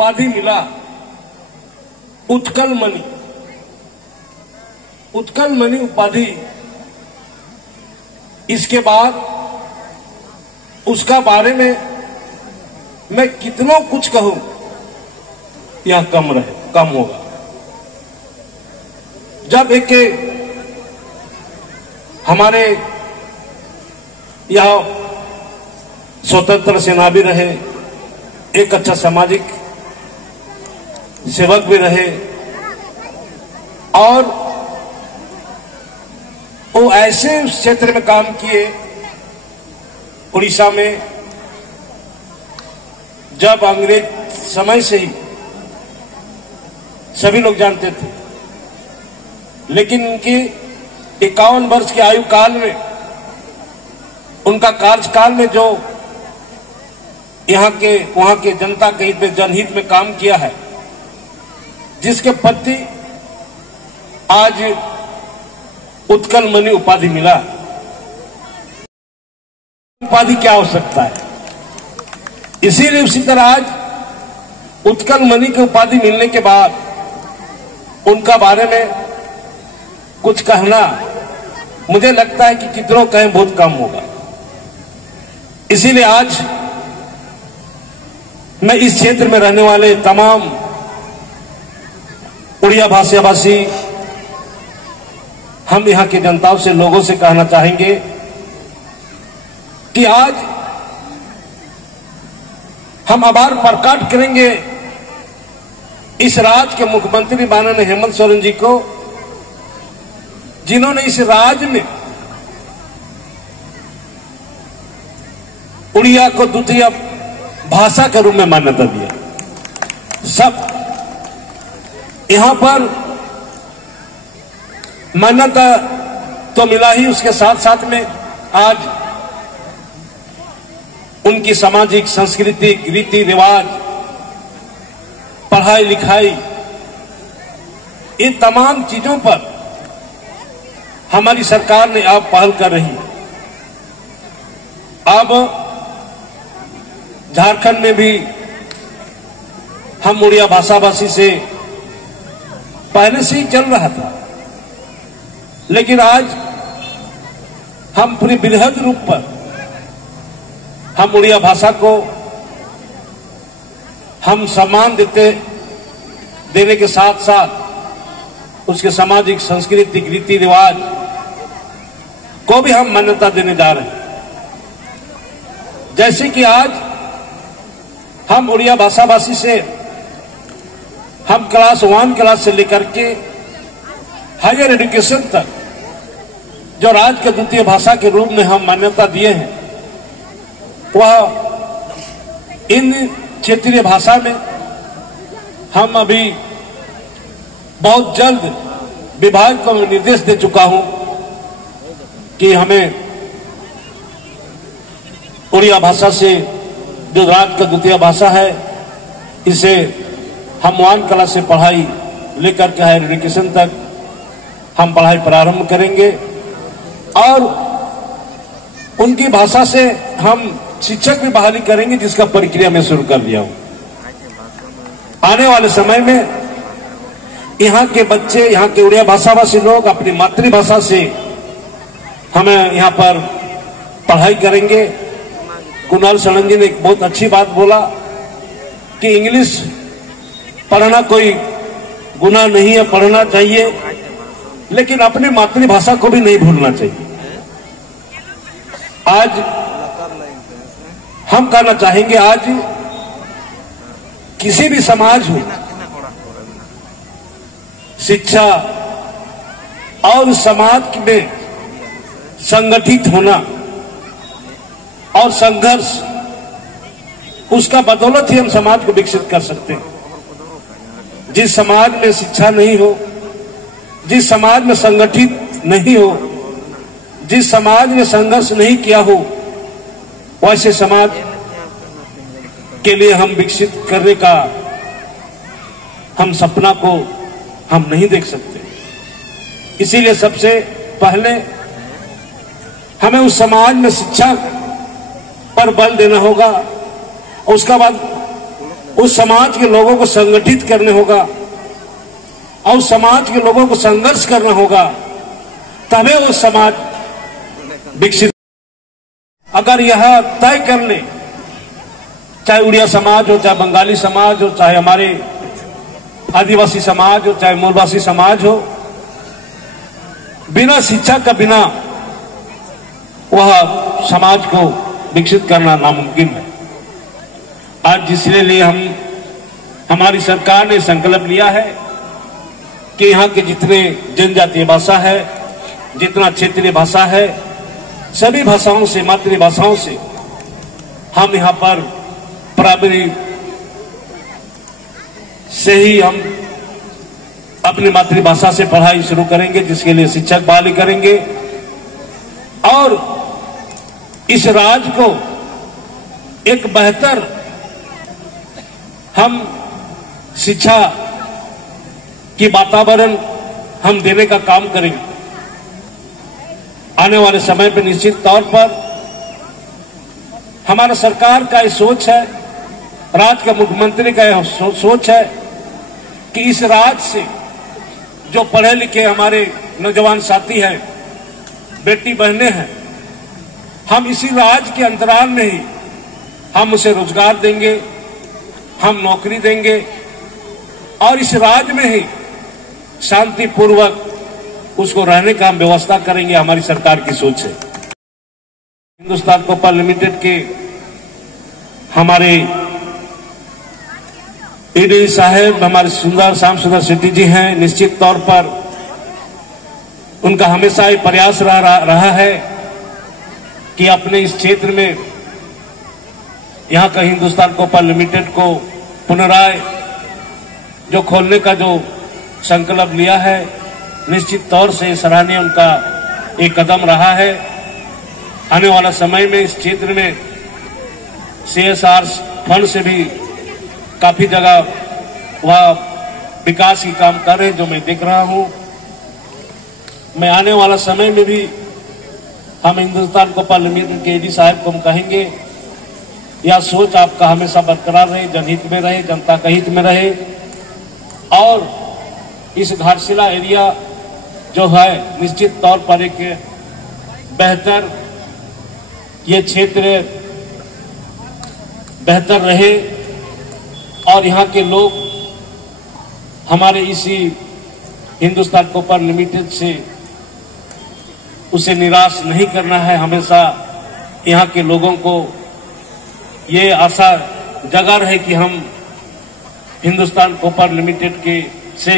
उपाधि मिला उत्कल मणि। उत्कल मणि उपाधि, इसके बाद उसका बारे में मैं कितना कुछ कहूं यह कम होगा। जब एक हमारे यह स्वतंत्र सेनानी रहे, एक अच्छा सामाजिक सेवक भी रहे, और वो ऐसे क्षेत्र में काम किए उड़ीसा में जब अंग्रेज समय से ही सभी लोग जानते थे, लेकिन उनकी 51 वर्ष के आयु काल में, उनका कार्यकाल में जो यहाँ के वहां के जनता के हित में, जनहित में काम किया है, जिसके प्रति आज उत्कल मणि उपाधि मिला। उपाधि क्या हो सकता है, इसीलिए उसी तरह आज उत्कल मणि की उपाधि मिलने के बाद उनका बारे में कुछ कहना मुझे लगता है कि कितनों कहें बहुत कम होगा। इसीलिए आज मैं इस क्षेत्र में रहने वाले तमाम उड़िया भाषाभाषी, हम यहाँ की जनताओं से, लोगों से कहना चाहेंगे कि आज हम आभार प्रकट करेंगे इस राज्य के मुख्यमंत्री माननीय हेमंत सोरेन जी को, जिन्होंने इस राज्य में उड़िया को द्वितीय भाषा के रूप में मान्यता दिया। सब यहां पर मान्यता तो मिला ही, उसके साथ साथ में आज उनकी सामाजिक, सांस्कृतिक रीति रिवाज, पढ़ाई लिखाई, इन तमाम चीजों पर हमारी सरकार ने अब पहल कर रही। अब झारखंड में भी हम उड़िया भाषाभाषी से पहले से ही चल रहा था, लेकिन आज हम पूरे बृहद रूप पर हम उड़िया भाषा को हम सम्मान देने के साथ साथ उसके सामाजिक, सांस्कृतिक रीति रिवाज को भी हम मान्यता देने जा रहे हैं। जैसे कि आज हम उड़िया भाषाभाषी से हम क्लास 1 क्लास से लेकर के हायर एजुकेशन तक जो राज्य के द्वितीय भाषा के रूप में हम मान्यता दिए हैं, वह इन क्षेत्रीय भाषा में हम अभी बहुत जल्द विभाग को निर्देश दे चुका हूं कि हमें उड़िया भाषा से, जो राज्य का द्वितीय भाषा है, इसे हम 1 क्लास से पढ़ाई लेकर के हायर एजुकेशन तक हम पढ़ाई प्रारंभ करेंगे, और उनकी भाषा से हम शिक्षक भी बहाली करेंगे, जिसका प्रक्रिया मैं शुरू कर दिया हूं। आने वाले समय में यहाँ के बच्चे, यहाँ के उड़िया भाषाभाषी लोग अपनी मातृभाषा से हमें यहाँ पर पढ़ाई करेंगे। कुणाल सड़न जी ने एक बहुत अच्छी बात बोला कि इंग्लिश पढ़ना कोई गुनाह नहीं है, पढ़ना चाहिए, लेकिन अपनी मातृभाषा को भी नहीं भूलना चाहिए। आज हम कहना चाहेंगे, आज किसी भी समाज हो, शिक्षा और समाज में संगठित होना और संघर्ष, उसका बदौलत ही हम समाज को विकसित कर सकते हैं। जिस समाज में शिक्षा नहीं हो, जिस समाज में संगठित नहीं हो, जिस समाज में संघर्ष नहीं किया हो, वैसे समाज के लिए हम विकसित करने का हम सपना को हम नहीं देख सकते। इसीलिए सबसे पहले हमें उस समाज में शिक्षा पर बल देना होगा, उसके बाद उस समाज के लोगों को संगठित करने होगा और उस समाज के लोगों को संघर्ष करना होगा, तभी वो समाज विकसित। अगर यह तय कर ले, चाहे उड़िया समाज हो, चाहे बंगाली समाज हो, चाहे हमारे आदिवासी समाज हो, चाहे मूलवासी समाज हो, बिना शिक्षा का बिना वह समाज को विकसित करना नामुमकिन है। आज इसलिए हमारी सरकार ने संकल्प लिया है कि यहाँ के जितने जनजातीय भाषा है, जितना क्षेत्रीय भाषा है, सभी भाषाओं से, मातृभाषाओं से हम यहाँ पर प्राइमरी से ही हम अपनी मातृभाषा से पढ़ाई शुरू करेंगे, जिसके लिए शिक्षक बहाली करेंगे और इस राज्य को एक बेहतर हम शिक्षा की वातावरण हम देने का काम करेंगे। आने वाले समय पर निश्चित तौर पर हमारा सरकार का यह सोच है, राज्य का मुख्यमंत्री का यह सोच है कि इस राज्य से जो पढ़े लिखे हमारे नौजवान साथी हैं, बेटी बहनें हैं, हम इसी राज्य के अंतराल में ही हम उसे रोजगार देंगे, हम नौकरी देंगे और इस राज्य में ही शांतिपूर्वक उसको रहने का हम व्यवस्था करेंगे। हमारी सरकार की सोच है। हिंदुस्तान कॉपर लिमिटेड के हमारे ईडी साहब, हमारे श्याम सुंदर शेट्टी जी हैं। निश्चित तौर पर उनका हमेशा ये प्रयास रहा है कि अपने इस क्षेत्र में यहाँ का हिंदुस्तान कॉपर लिमिटेड को पुनराय जो खोलने का जो संकल्प लिया है, निश्चित तौर से सराहनीय उनका एक कदम रहा है। आने वाला समय में इस क्षेत्र में CSR फंड से भी काफी जगह वह विकास की काम कर रहे हैं, जो मैं देख रहा हूं। मैं आने वाला समय में भी हम हिंदुस्तान कॉपर लिमिटेड के ईडी साहब को हम कहेंगे, यह सोच आपका हमेशा बरकरार रहे, जनहित में रहे, जनता का हित में रहे और इस घाटशिला एरिया जो है निश्चित तौर पर एक बेहतर ये क्षेत्र बेहतर रहे और यहाँ के लोग हमारे इसी हिंदुस्तान कॉपर लिमिटेड से उसे निराश नहीं करना है। हमेशा यहाँ के लोगों को ये आशा जगा रहे कि हम हिंदुस्तान कॉपर लिमिटेड के से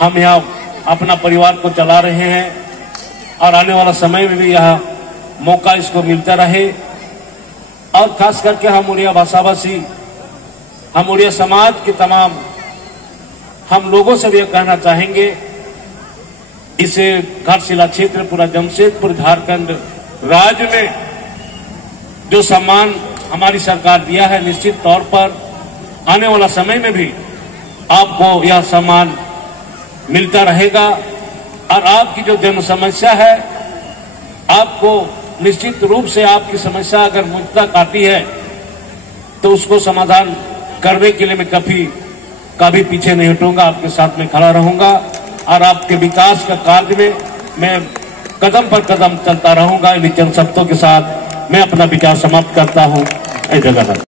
हम यहाँ अपना परिवार को चला रहे हैं और आने वाला समय में भी यह मौका इसको मिलता रहे। और खास करके हम उड़िया भाषाभाषी, हम उड़िया समाज के तमाम हम लोगों से भी कहना चाहेंगे, इसे घाटशिला क्षेत्र, पूरा जमशेदपुर, झारखंड राज्य में जो सम्मान हमारी सरकार दिया है, निश्चित तौर पर आने वाला समय में भी आपको यह सम्मान मिलता रहेगा और आपकी जो जन समस्या है, आपको निश्चित रूप से आपकी समस्या अगर मुझ तक आती है तो उसको समाधान करने के लिए मैं कभी पीछे नहीं हटूंगा, आपके साथ में खड़ा रहूंगा और आपके विकास का कार्य में मैं कदम पर कदम चलता रहूंगा। इन जन शब्दों के साथ मैं अपना विचार समाप्त करता हूं। जय जगन्नाथ।